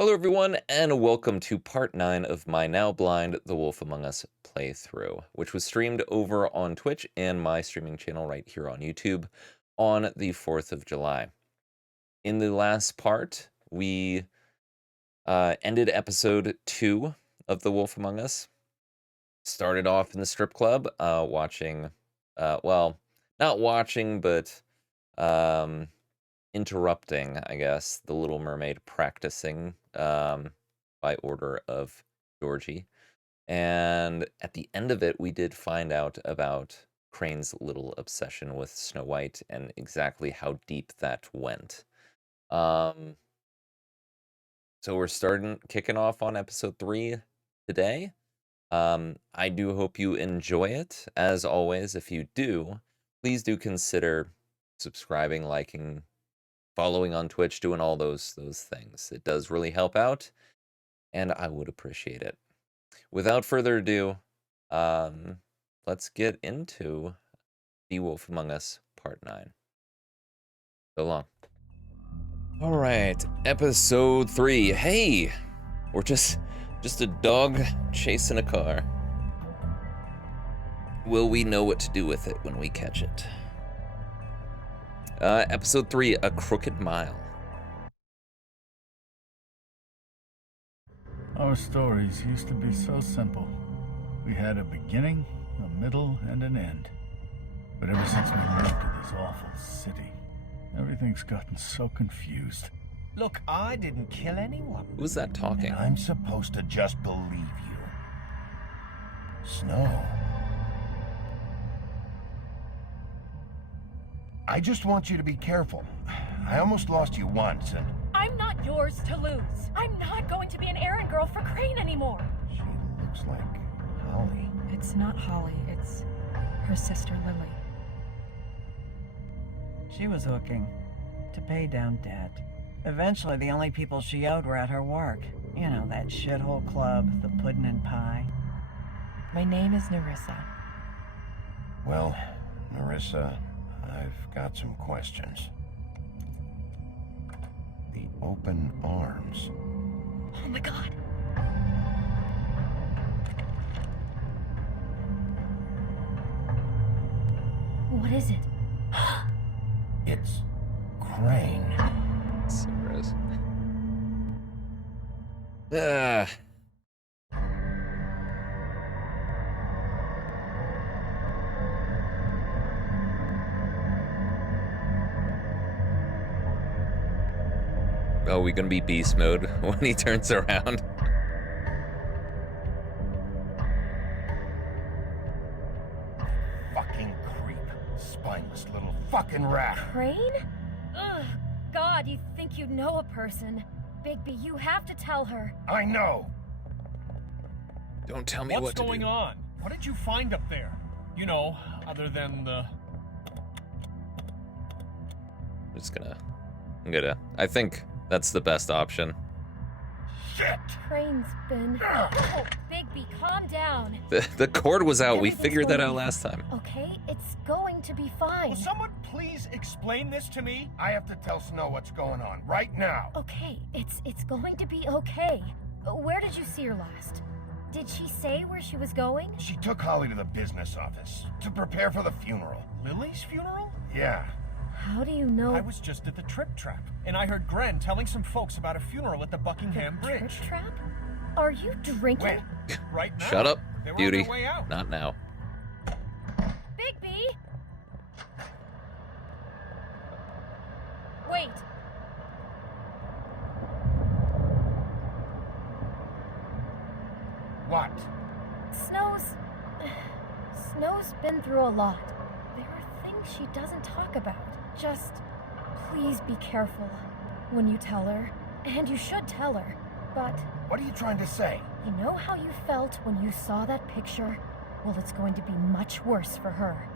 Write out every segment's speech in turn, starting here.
Hello, everyone, and welcome to part 9 of my now blind The Wolf Among Us playthrough, which was streamed over on Twitch and my streaming channel right here on YouTube on the 4th of July. In the last part, we ended episode 2 of The Wolf Among Us. Started off in the strip club, watching, well, not watching, but interrupting, I guess, the Little Mermaid practicing by order of Georgie. And at the end of it, we did find out about Crane's little obsession with Snow White and exactly how deep that went. So we're kicking off on episode 3 today. I do hope you enjoy it. As always, if you do, please do consider subscribing, liking, following on Twitch, doing all those things. It does really help out, and I would appreciate it. Without further ado, let's get into The Wolf Among Us Part 9. So long. All right, episode 3. Hey, we're just a dog chasing a car. Will we know what to do with it when we catch it? Episode 3, A Crooked Mile. Our stories used to be so simple. We had a beginning, a middle, and an end. But ever since we moved to this awful city, everything's gotten so confused. Look, I didn't kill anyone. Who's that talking? And I'm supposed to just believe you. Snow. I just want you to be careful. I almost lost you once, and... I'm not yours to lose. I'm not going to be an errand girl for Crane anymore. She looks like Holly. It's not Holly, it's her sister Lily. She was hooking to pay down debt. Eventually, the only people she owed were at her work. You know, that shithole club, the Puddin' and Pie. My name is Nerissa. Well, Nerissa, I've got some questions. The open arms. Oh my god. What is it? It's Crane. So gross. Ah. Oh, we gonna be beast mode when he turns around? Fucking creep. Spineless little fucking rat. Crane? Ugh. God, you think you know a person. Bigby, you have to tell her. I know. Don't tell me What's what to going do. on? What did you find up there? You know, other than the... I think that's the best option. Shit. Crane's been... Oh, Bigby, calm down. The cord was out. We Everything's figured that going out to be last time. Okay, it's going to be fine. Will someone please explain this to me? I have to tell Snow what's going on right now. Okay, it's going to be okay. Where did you see her last? Did she say where she was going? She took Holly to the business office to prepare for the funeral. Lily's funeral? Yeah. How do you know? I was just at the Trip Trap, and I heard Gren telling some folks about a funeral at the Buckingham The Bridge. Trip trap? Are you drinking? When? Right now. Shut up, They were beauty. on their way out. Not now. Bigby! Wait. What? Snow's been through a lot. There are things she doesn't talk about. Just please be careful when you tell her. And you should tell her. But What are you trying to say? you know how you felt when you saw that picture? Well, it's going to be much worse for her.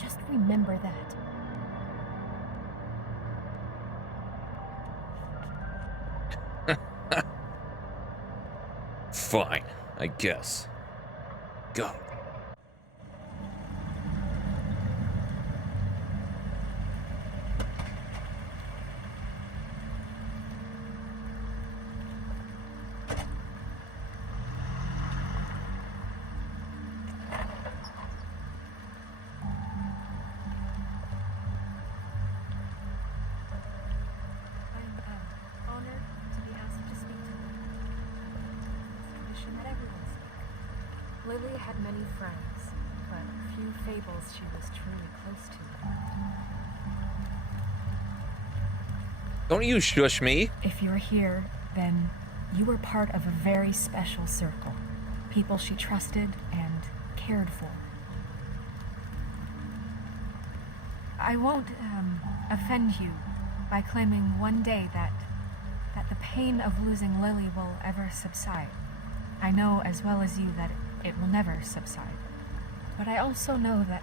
Just remember that. Fine, I guess. Go. she met everyone's like. Lily had many friends, but few fables she was truly close to. Don't you shush me. If you're here, then you were part of a very special circle. People she trusted and cared for. I won't offend you by claiming one day that the pain of losing Lily will ever subside. I know as well as you that it will never subside. But I also know that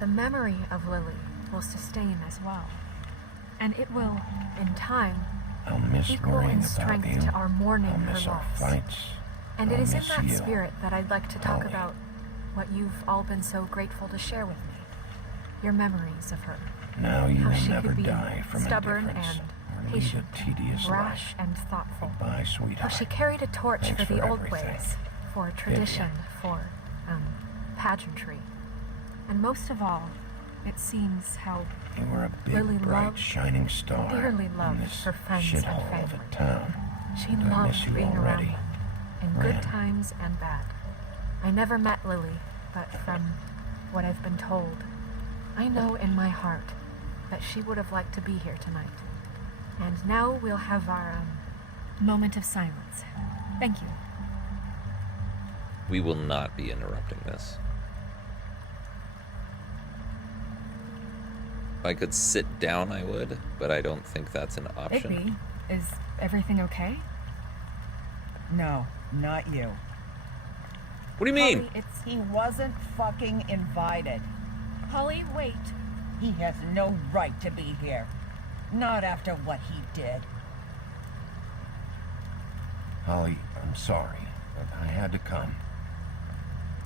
the memory of Lily will sustain as well. And it will, in time, I'll miss equal worrying in about strength you. to our mourning I'll miss her our loss. fights. And it I'll is in miss that you, spirit that I'd like to talk Holly. about what you've all been so grateful to share with me. Your memories of her. Now you How will she never could be die from stubborn indifference and or lead patient, a tedious rash life. and thoughtful. Goodbye, How sweetheart. she carried a torch Thanks for the for old everything. ways, for tradition, for pageantry. And most of all, it seems how You were a big, Lily bright, loved, shining star dearly in loved this her friends and shithole of family. a town. she I miss loved you being around already. them, in Ran. good times and bad. I never met Lily, but from what I've been told, I know in my heart that she would have liked to be here tonight. And now we'll have our moment of silence. Thank you. We will not be interrupting this. If I could sit down, I would, but I don't think that's an option. Bigby, is everything okay? No, not you. What do you mean? Holly, it's... He wasn't fucking invited. Holly, wait. He has no right to be here. Not after what he did. Holly, I'm sorry, but I had to come.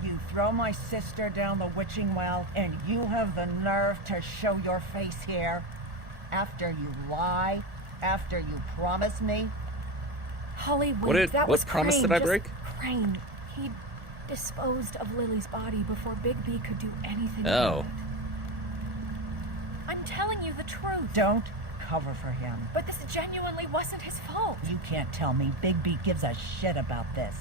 You throw my sister down the witching well, and you have the nerve to show your face here? After you lie? After you promise me? Holly, wait. What That was promise Crane, did I just break? Crane. He disposed of Lily's body before Bigby could do anything Oh. about it. I'm telling you the truth. Don't cover for him. But this genuinely wasn't his fault. You can't tell me Bigby gives a shit about this.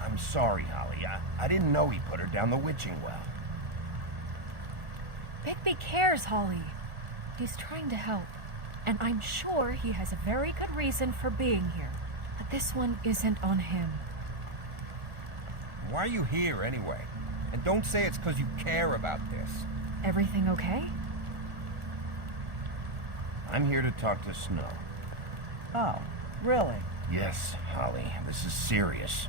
I'm sorry, Holly. I didn't know he put her down the witching well. Bigby cares, Holly. He's trying to help. And I'm sure he has a very good reason for being here. But this one isn't on him. Why are you here anyway? And don't say it's because you care about this. Everything okay? I'm here to talk to Snow. Oh, really? Yes, Holly, this is serious.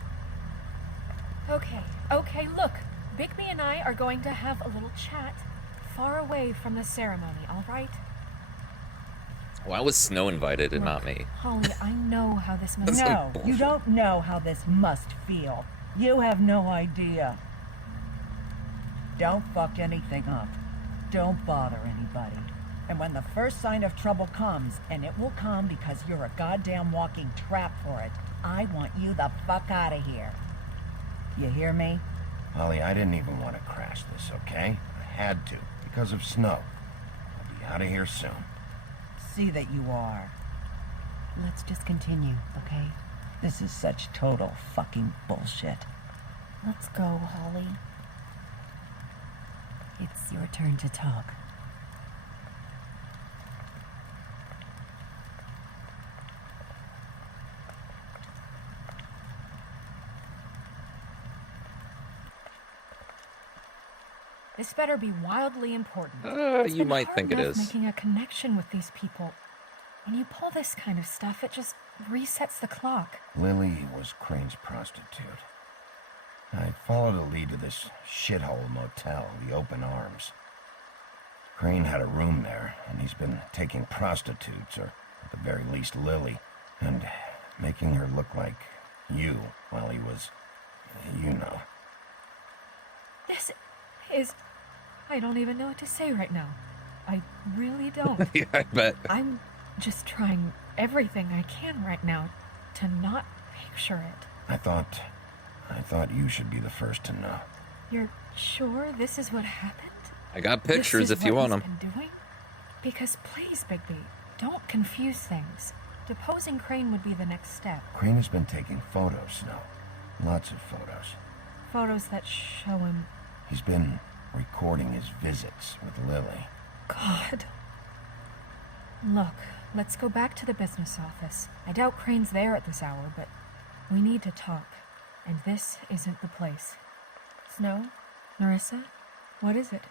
Okay, look. Bigby and I are going to have a little chat far away from the ceremony, all right? Why was Snow invited and not me? Holly, I know how this must That's be. like No, you bullshit. don't know how this must feel. You have no idea. Don't fuck anything up. Don't bother anybody. And when the first sign of trouble comes, and it will come because you're a goddamn walking trap for it, I want you the fuck out of here. You hear me? Holly, I didn't even want to crash this, okay? I had to, because of Snow. I'll be out of here soon. See that you are. Let's just continue, okay? This is such total fucking bullshit. Let's go, Holly. It's your turn to talk. This better be wildly important. It's You been might hard think it enough is. making a connection with these people. When you pull this kind of stuff, it just resets the clock. Lily was Crane's prostitute. I followed a lead to this shithole motel, the Open Arms. Crane had a room there, and he's been taking prostitutes, or at the very least Lily, and making her look like you while he was, you know. This is... I don't even know what to say right now. I really don't. Yeah, I bet. I'm just trying everything I can right now to not picture it. I thought you should be the first to know. You're sure this is what happened? I got This pictures is if you what want he's them. been doing? Because please, Bigby, don't confuse things. Deposing Crane would be the next step. Crane has been taking photos, Snow. Lots of photos. Photos that show him. He's been recording his visits with Lily. God. Look, let's go back to the business office. I doubt Crane's there at this hour, but we need to talk. And this isn't the place. Snow? Marissa? What is it?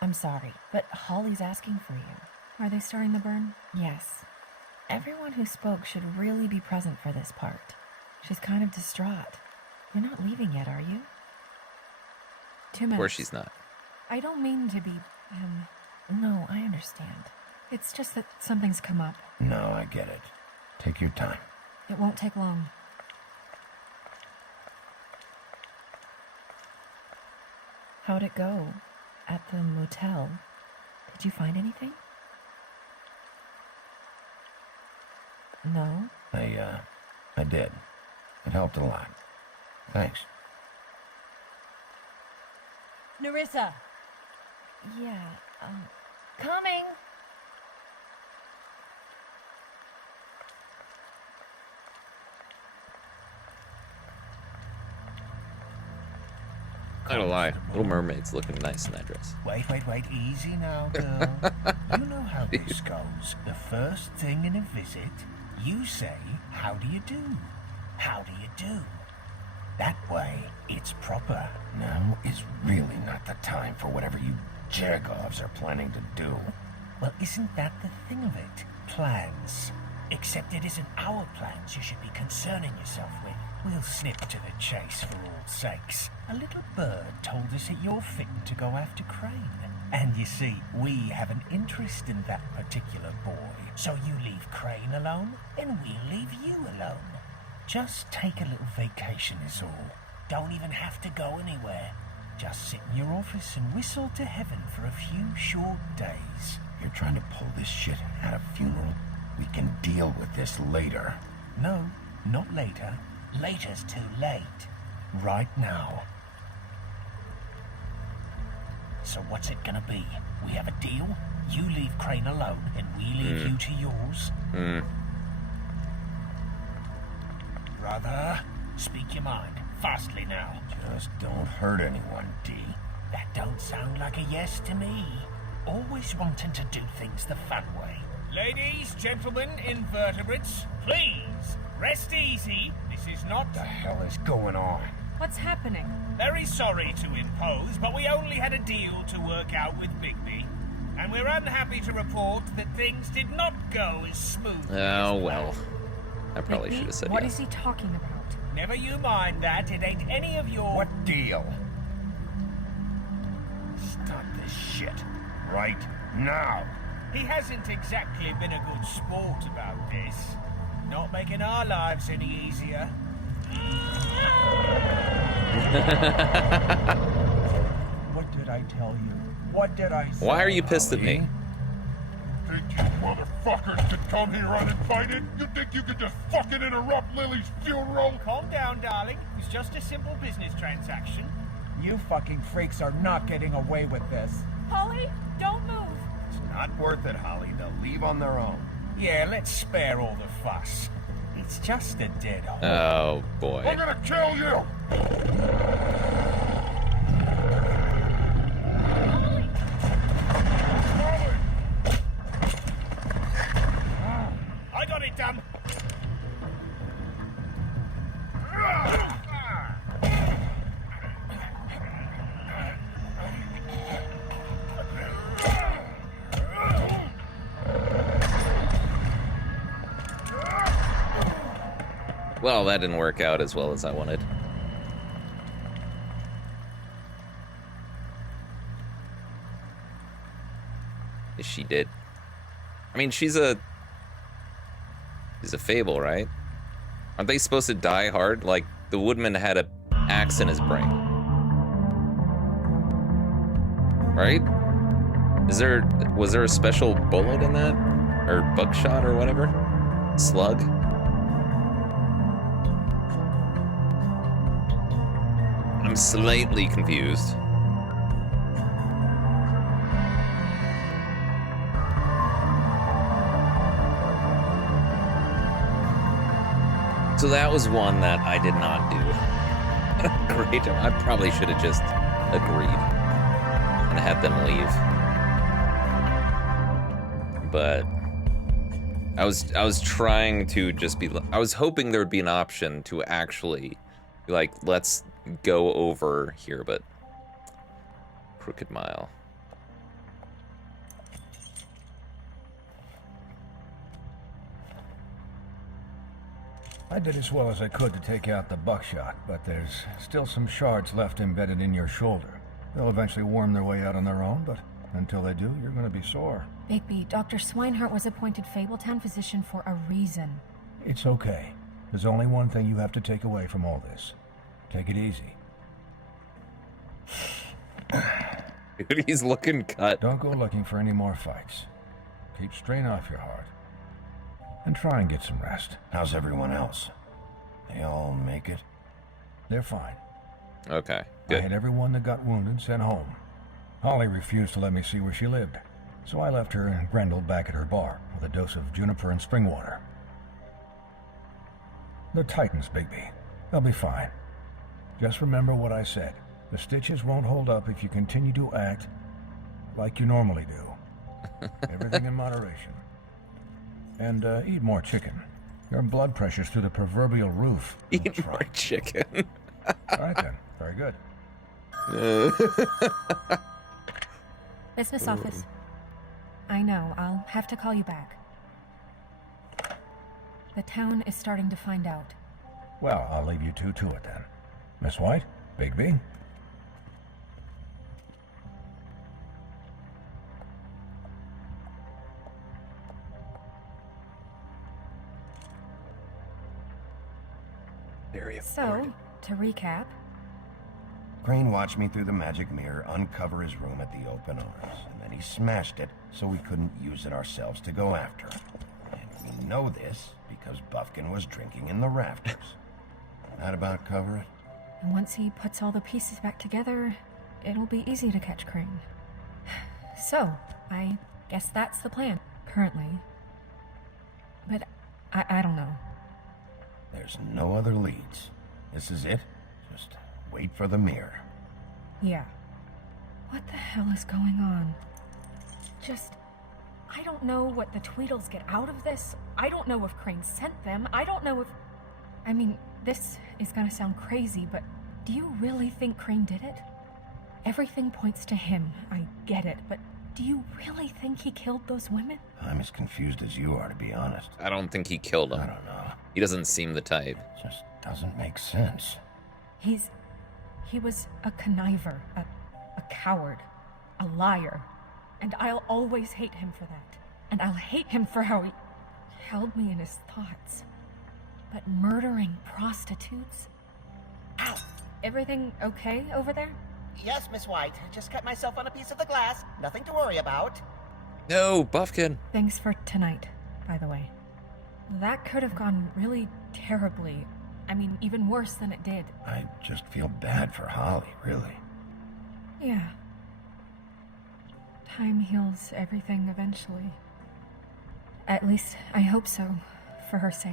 I'm sorry, but Holly's asking for you. Are they starting the burn? Yes. Everyone who spoke should really be present for this part. She's kind of distraught. You're not leaving yet, are you? 2 minutes. Of course she's not. I don't mean to be, No, I understand. It's just that something's come up. No, I get it. Take your time. It won't take long. How'd it go? At the motel? Did you find anything? No? I did. It helped a lot. Thanks. Nerissa! Yeah, coming! Not gonna lie, Little Mermaid's looking nice in that dress. Wait, easy now, girl. You know how this goes. The first thing in a visit, you say, how do you do? How do you do? That way, it's proper. Now is really not the time for whatever you jerk-offs are planning to do. Well, isn't that the thing of it? Plans. Except it isn't our plans you should be concerning yourself with. We'll snip to the chase for all sakes. A little bird told us that you're fitting to go after Crane. And you see, we have an interest in that particular boy. So you leave Crane alone, and we'll leave you alone. Just take a little vacation is all. Don't even have to go anywhere. Just sit in your office and whistle to heaven for a few short days. You're trying to pull this shit at a funeral? We can deal with this later. No, not later. Later's too late. Right now. So what's it gonna be? We have a deal? You leave Crane alone, and we leave you to yours? Brother, speak your mind. Fastly now. Just don't hurt anyone, D. That don't sound like a yes to me. Always wanting to do things the fun way. Ladies, gentlemen, invertebrates, please, rest easy. This is not... What the hell is going on? What's happening? Very sorry to impose, but we only had a deal to work out with Bigby. And we're unhappy to report that things did not go as smoothly Oh, as well. I probably should have said What yes. is he talking about? Never you mind that. It ain't any of your... What deal? Stop this shit. Right now. He hasn't exactly been a good sport about this. Not making our lives any easier. What did I tell you? What did I say? Why are you pissed at me? Think you motherfuckers could come here uninvited? You think you could just fucking interrupt Lily's funeral? Calm down, darling. It's just a simple business transaction. You fucking freaks are not getting away with this. Holly, don't move. It's not worth it, Holly. They'll leave on their own. Yeah, let's spare all the fuss. It's just a dead horse. Oh, boy. I'm gonna kill you! I got it done. Well, that didn't work out as well as I wanted. Yes, she did. I mean, she's a fable, right? Aren't they supposed to die hard? Like, the woodman had an axe in his brain. Right? Was there a special bullet in that? Or buckshot or whatever? Slug? I'm slightly confused. So that was one that I did not do. Great job. I probably should have just agreed and had them leave. But I was trying to just be, I was hoping there would be an option to actually be like, let's go over here, but Crooked Mile. I did as well as I could to take out the buckshot, but there's still some shards left embedded in your shoulder. They'll eventually worm their way out on their own, but until they do, you're gonna be sore. Bigby, Dr. Swinehart was appointed Fabletown physician for a reason. It's okay. There's only one thing you have to take away from all this. Take it easy. Dude, he's looking cut. Don't go looking for any more fights. Keep strain off your heart. And try and get some rest. How's everyone else? They all make it? They're fine. Okay, I good. had everyone that got wounded sent home. Holly refused to let me see where she lived, so I left her and Grendel back at her bar with a dose of juniper and spring water. They're Titans, Bigby. They'll be fine. Just remember what I said. The stitches won't hold up if you continue to act like you normally do. Everything in moderation. And eat more chicken. Your blood pressure's through the proverbial roof. Eat more chicken. All right then. Very good. Business office. I know, I'll have to call you back. The town is starting to find out. Well, I'll leave you two to it then. Miss White, Bigby. Very So, to recap, Crane watched me through the magic mirror uncover his room at the open arms, and then he smashed it so we couldn't use it ourselves to go after him. And we know this because Buffkin was drinking in the rafters. That about cover it? and once he puts all the pieces back together, it'll be easy to catch Crane. So, I guess that's the plan, currently. But I don't know. There's no other leads. This is it. Just wait for the mirror. Yeah. What the hell is going on? I don't know what the Tweedles get out of this. I don't know if Crane sent them. I don't know if... I mean, this is gonna sound crazy, but do you really think Crane did it? Everything points to him. I get it, but do you really think he killed those women? I'm as confused as you are, to be honest. I don't think he killed I him. don't know. He doesn't seem the type. It just doesn't make sense. He was a conniver, a coward, a liar. And I'll always hate him for that. And I'll hate him for how he held me in his thoughts. But murdering prostitutes? Ow! Everything okay over there? Yes, Miss White. Just cut myself on a piece of the glass. Nothing to worry about. No, Buffkin. Thanks for tonight, by the way. That could have gone really terribly. I mean, even worse than it did. I just feel bad for Holly, really. Yeah. Time heals everything eventually. At least, I hope so, for her sake.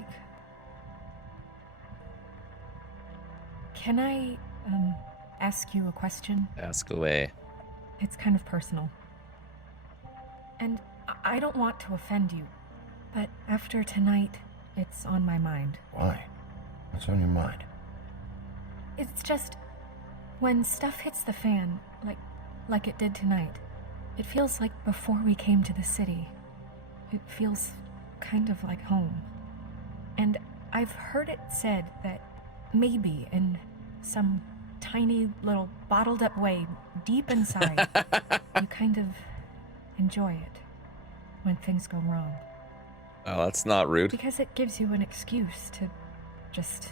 Can I, ask you a question? Ask away. It's kind of personal. And I don't want to offend you, but after tonight, it's on my mind. Why? What's on your mind? It's just, when stuff hits the fan, like it did tonight, it feels like before we came to the city. It feels kind of like home. And I've heard it said that maybe in some tiny little bottled up way deep inside, you kind of enjoy it when things go wrong. Oh, that's not rude. Because it gives you an excuse to just,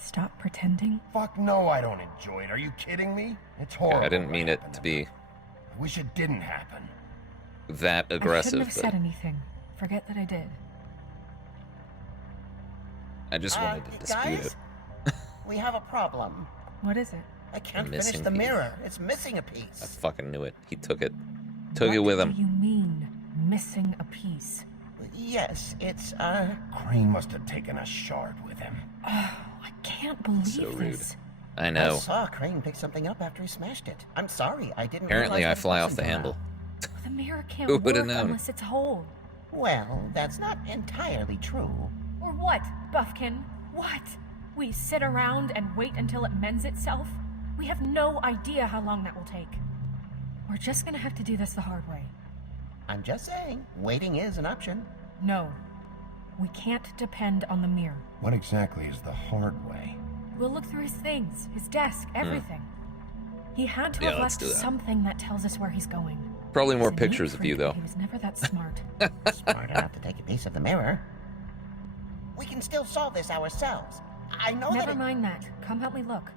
stop pretending. Fuck no, I don't enjoy it. Are you kidding me? It's horrible. I didn't what mean it happened to me. be I wish it didn't happen. that I aggressive, shouldn't have but said anything. Forget that I did. I just wanted to dispute guys? it. We have a problem. What is it? I can't Missing finish the piece. mirror. It's missing a I piece. fucking knew it. He took it. Took it with What him. do you mean, missing a piece? Yes, it's, Crane must have taken a shard with him. Oh, I can't believe So rude. this. I I know. saw Crane pick something up after he smashed it. I'm sorry, I didn't Apparently, I realize fly what it off was the until handle. now. The mirror can't Who work would've known? unless it's whole. Well, that's not entirely true. Or what, Buffkin? What? We sit around and wait until it mends itself? We have no idea how long that will take. We're just gonna have to do this the hard way. I'm just saying, waiting is an option. No. We can't depend on the mirror. What exactly is the hard way? We'll look through his things, his desk, everything. He had to Yeah, have let's left do that. something that tells us where he's going. Probably more He's a neat pictures of you, freak, though. but He was never that smart. Smart enough to take a piece of the mirror. We can still solve this ourselves. I know Never mind that. Come help me look.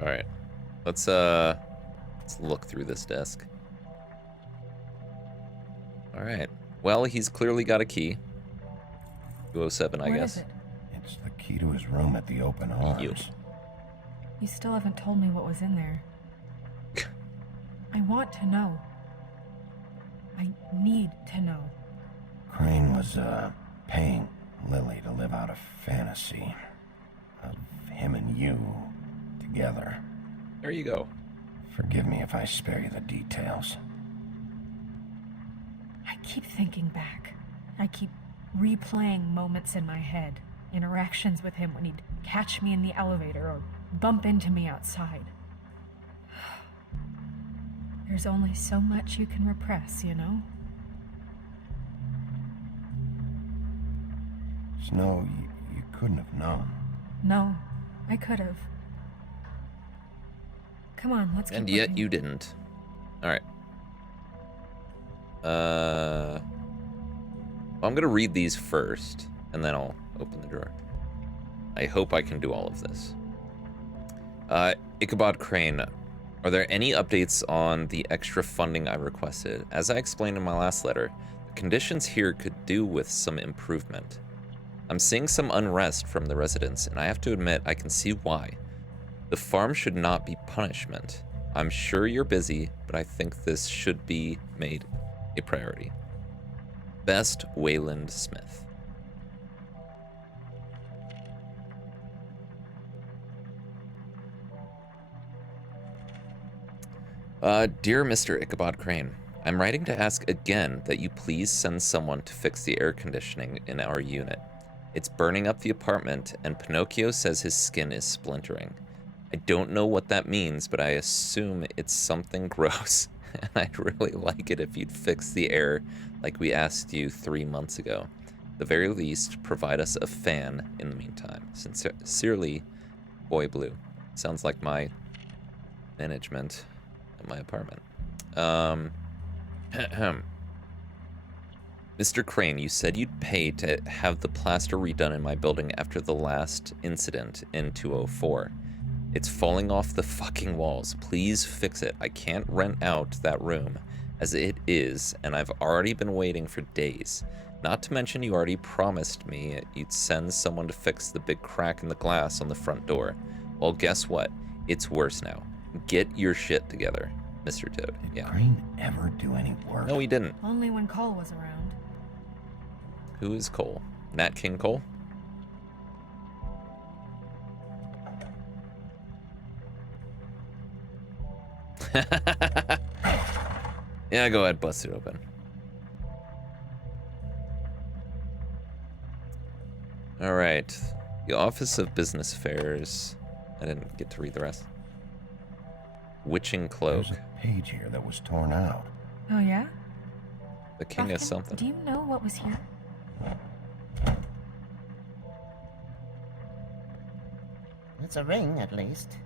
All right, let's look through this desk. All right. Well, he's clearly got a key. 207, I What guess. is it? It's the key to his room at the open arms. You. You still haven't told me what was in there. I want to know. I need to know. Crane was, paying Lily to live out a fantasy of him and you together. There you go. Forgive me if I spare you the details. I keep thinking back. I keep replaying moments in my head. Interactions with him when he'd catch me in the elevator or bump into me outside. There's only so much you can repress, you know? Snow, you couldn't have known. No, I could have. Come on, let's keep And yet looking. you didn't. All right. I'm gonna read these first, and then I'll open the drawer. I hope I can do all of this. Ichabod Crane, are there any updates on the extra funding I requested? As I explained in my last letter, the conditions here could do with some improvement. I'm seeing some unrest from the residents, and I have to admit I can see why. The farm should not be punishment. I'm sure you're busy, but I think this should be made a priority. Best, Wayland Smith. Dear Mr. Ichabod Crane, I'm writing to ask again that you please send someone to fix the air conditioning in our unit. It's burning up the apartment, and Pinocchio says his skin is splintering. I don't know what that means, but I assume it's something gross, and I'd really like it if you'd fix the air like we asked you 3 months ago. At the very least, provide us a fan in the meantime. Sincerely, Boy Blue. Sounds like my management at my apartment. Mr. Crane, you said you'd pay to have the plaster redone in my building after the last incident in 204. It's falling off the fucking walls. Please fix it. I can't rent out that room as it is, and I've already been waiting for days. Not to mention you already promised me you'd send someone to fix the big crack in the glass on the front door. Well, guess what? It's worse now. Get your shit together, Mr. Toad. Did Yeah. Crane ever do any work? No, he didn't. Only when Cole was around. Who is Cole? Nat King Cole? Yeah, go ahead, bust it open. All right. The Office of Business Affairs. I didn't get to read the rest. Witching Cloak. There's a page here that was torn out. Oh, yeah? The King has Buffkin, something. Do you know what was here? It's a ring, at least.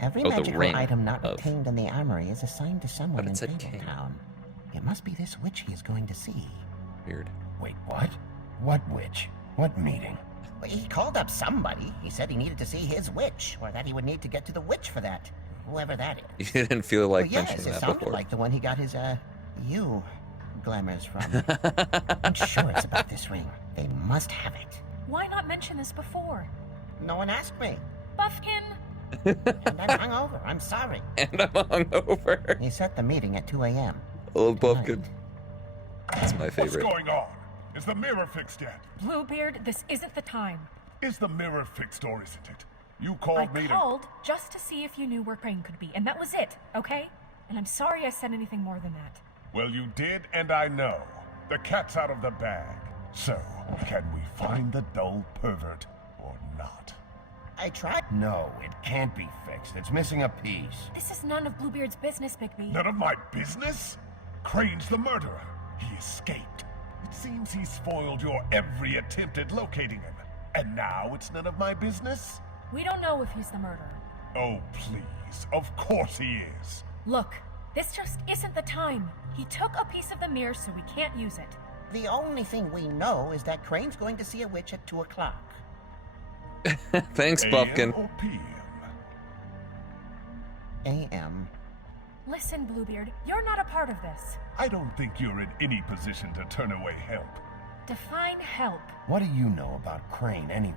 Every Oh, the magical ring item not of- retained in the armory is assigned to someone But in it said king. Fabletown. It must be this witch he is going to see. Weird. Wait, what? What witch? What meeting? Well, he called up somebody. He said he needed to see his witch, or that he would need to get to the witch for that. Whoever that is. You didn't feel like Well, yes, mentioning it that sounded before. like the one he got his, you glamours from. I'm sure it's about this ring. They must have it. Why not mention this before? No one asked me. Buffkin! And I'm hungover. I'm sorry. And I'm hungover. He set the meeting at 2 a.m. I love Tonight. Pumpkin. That's my What's favorite. going on? Is the mirror fixed yet? Bluebeard, this isn't the time. Is the mirror fixed or isn't it? You I called me to... called just to see if you knew where Crane could be, and that was it, okay? And I'm sorry I said anything more than that. Well, you did, and I know. The cat's out of the bag. So, can we find the dull pervert or not? I tried. No, it can't be fixed. It's missing a piece. This is none of Bluebeard's business, Bigby. None of my business? Crane's the murderer. He escaped. It seems he spoiled your every attempt at locating him. And now it's none of my business? We don't know if he's the murderer. Oh, please. Of course he is. Look, this just isn't the time. He took a piece of the mirror, so we can't use it. The only thing we know is that Crane's going to see a witch at 2 o'clock. Thanks, Pumpkin. AM or PM? A.M. Listen, Bluebeard, you're not a part of this. I don't think you're in any position to turn away help. Define help. What do you know about Crane anyway?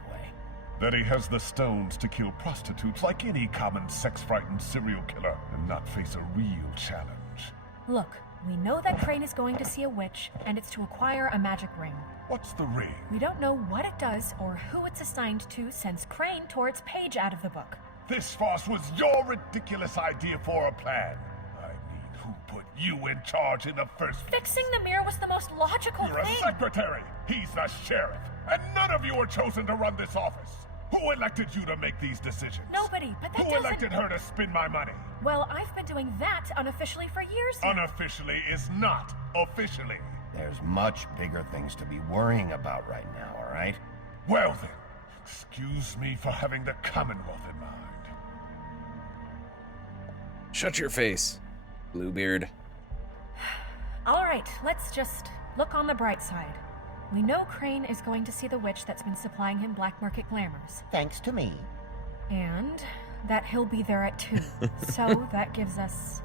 That he has the stones to kill prostitutes like any common sex-frightened serial killer and not face a real challenge. Look, we know that Crane is going to see a witch, and it's to acquire a magic ring. What's the ring? We don't know what it does or who it's assigned to since Crane tore its page out of the book. This farce was your ridiculous idea for a plan. I mean, who put you in charge in the first place? Fixing the mirror was the most logical You're a thing. secretary. He's the sheriff. And none of you were chosen to run this office. Who elected you to make these decisions? Nobody, but that Who doesn't... elected her to spend my money? Well, I've been doing that unofficially for years now. Unofficially is not officially. There's much bigger things to be worrying about right now, all right? Well then, excuse me for having the Commonwealth in mind. Shut your face, Bluebeard. All right, let's just look on the bright side. We know Crane is going to see the witch that's been supplying him black market glamours. Thanks to me. And that he'll be there at 2. So that gives us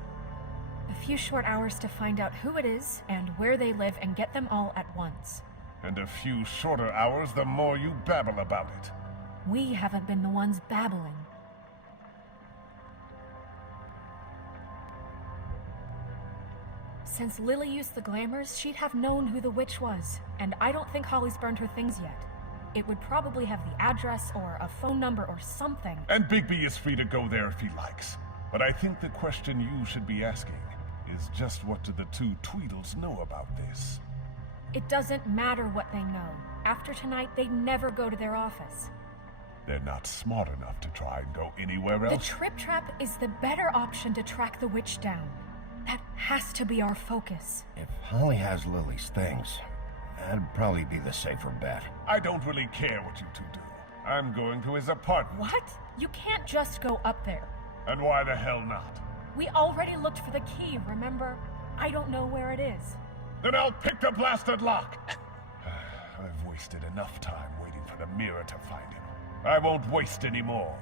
a few short hours to find out who it is and where they live and get them all at once. And a few shorter hours the more you babble about it. We haven't been the ones babbling. Since Lily used the glamours, she'd have known who the witch was, and I don't think Holly's burned her things yet. It would probably have the address or a phone number or something. And Bigby is free to go there if he likes. But I think the question you should be asking is just what do the two Tweedles know about this? It doesn't matter what they know. After tonight, they'd never go to their office. They're not smart enough to try and go anywhere The else. Trip Trap is the better option to track the witch down. That has to be our focus. If Holly has Lily's things, that'd probably be the safer bet. I don't really care what you two do. I'm going to his apartment. What? You can't just go up there. And why the hell not? We already looked for the key, remember? I don't know where it is. Then I'll pick the blasted lock. I've wasted enough time waiting for the mirror to find him. I won't waste any more.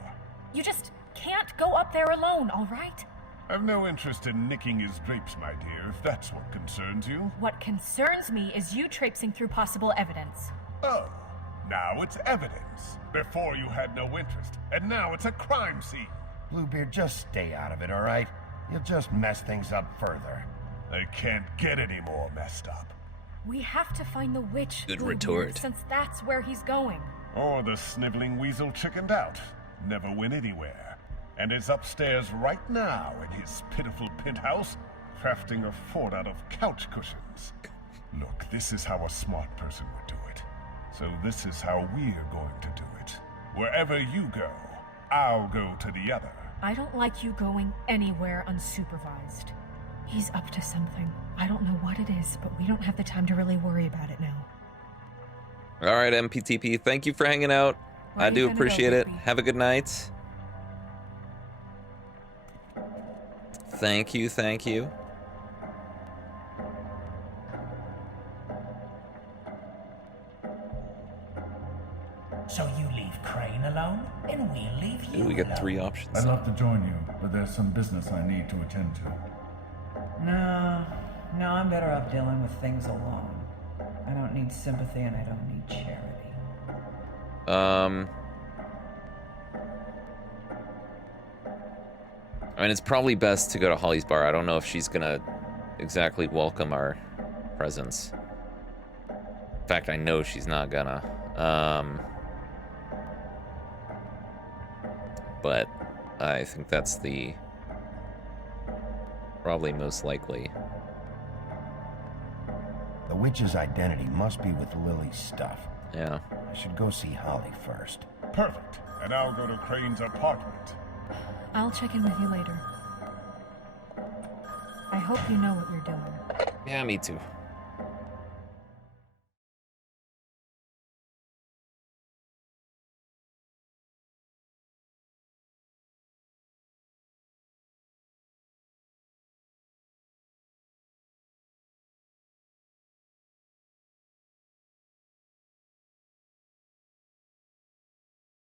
You just can't go up there alone, all right? I've no interest in nicking his drapes, my dear, if that's what concerns you. What concerns me is you traipsing through possible evidence. Oh, now it's evidence. Before you had no interest, and now it's a crime scene. Bluebeard, just stay out of it, all right? You'll just mess things up further. I can't get any more messed up. We have to find the witch, Good Bluebeard, retort. since that's where he's going. Or the sniveling weasel chickened out. Never went anywhere. And is upstairs right now in his pitiful penthouse, crafting a fort out of couch cushions. Look, this is how a smart person would do it. So this is how we're going to do it. Wherever you go, I'll go to the other. I don't like you going anywhere unsupervised. He's up to something. I don't know what it is, but we don't have the time to really worry about it now. All right, MPTP, thank you for hanging out. Where I are you do gonna go, appreciate it. Bigby? Have a good night. Thank you, thank you. So you leave Crane alone, and we'll leave you Ooh, we got alone. 3 options. I'd love to join you, but there's some business I need to attend to. No, I'm better off dealing with things alone. I don't need sympathy and I don't need charity. I mean, it's probably best to go to Holly's bar. I don't know if she's gonna exactly welcome our presence. In fact, I know she's not gonna. But I think that's the probably most likely. The witch's identity must be with Lily's stuff. Yeah. I should go see Holly first. Perfect. And I'll go to Crane's apartment. I'll check in with you later. I hope you know what you're doing. Yeah, me too.